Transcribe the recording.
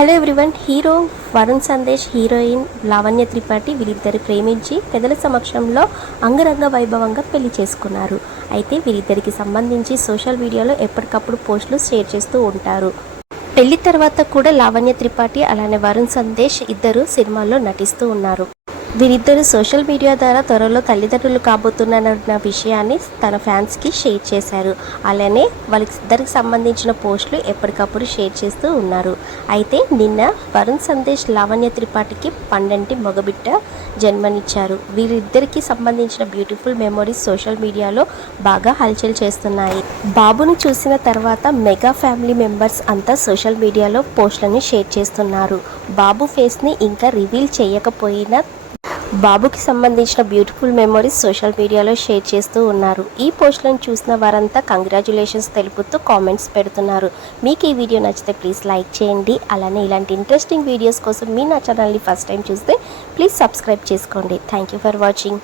Hello everyone hero Varun Sandesh heroine Lavanya Tripathi వీరిద్దరు ప్రేమించి పెద్దల సమక్షంలో అంగరంగ వైభవంగా పెళ్ళి చేసుకున్నారు. అయితే వీరిద్దరికి సంబంధించి సోషల్ మీడియాలో ఎప్పటికప్పుడు పోస్టులు షేర్ చేస్తూ ఉంటారు. పెళ్ళి తర్వాత కూడా లావణ్య త్రిపాఠి అలానే వరుణ్ సందేశ్ ఇద్దరు సినిమాల్లో నటిస్తూ ఉన్నారు. వీరిద్దరు సోషల్ మీడియా ద్వారా త్వరలో తల్లిదండ్రులు కాబోతున్నారన్న విషయాన్ని తన ఫ్యాన్స్కి షేర్ చేశారు. అలానే వాళ్ళిద్దరికి సంబంధించిన పోస్టులు ఎప్పటికప్పుడు షేర్ చేస్తూ ఉన్నారు. అయితే నిన్న వరుణ్ సందేశ్ లావణ్య త్రిపాఠికి పండంటి మగబిడ్డ జన్మనిచ్చారు. వీరిద్దరికి సంబంధించిన బ్యూటిఫుల్ మెమొరీస్ సోషల్ మీడియాలో బాగా హల్చల్ చేస్తున్నాయి. బాబును చూసిన తర్వాత మెగా ఫ్యామిలీ మెంబర్స్ అంతా సోషల్ మీడియాలో పోస్టులను షేర్ చేస్తున్నారు. బాబు ఫేస్ని ఇంకా రివీల్ చేయకపోయినా బాబుకి సంబంధించిన బ్యూటిఫుల్ మెమొరీస్ సోషల్ మీడియాలో షేర్ చేస్తూ ఉన్నారు. ఈ పోస్టులను చూసిన వారంతా కంగ్రాచులేషన్స్ తెలుపుతూ కామెంట్స్ పెడుతున్నారు. మీకు ఈ వీడియో నచ్చితే ప్లీజ్ లైక్ చేయండి. అలానే ఇలాంటి ఇంట్రెస్టింగ్ వీడియోస్ కోసం మీ నా ఛానల్ని ఫస్ట్ టైం చూస్తే ప్లీజ్ సబ్స్క్రైబ్ చేసుకోండి. Thank you for watching.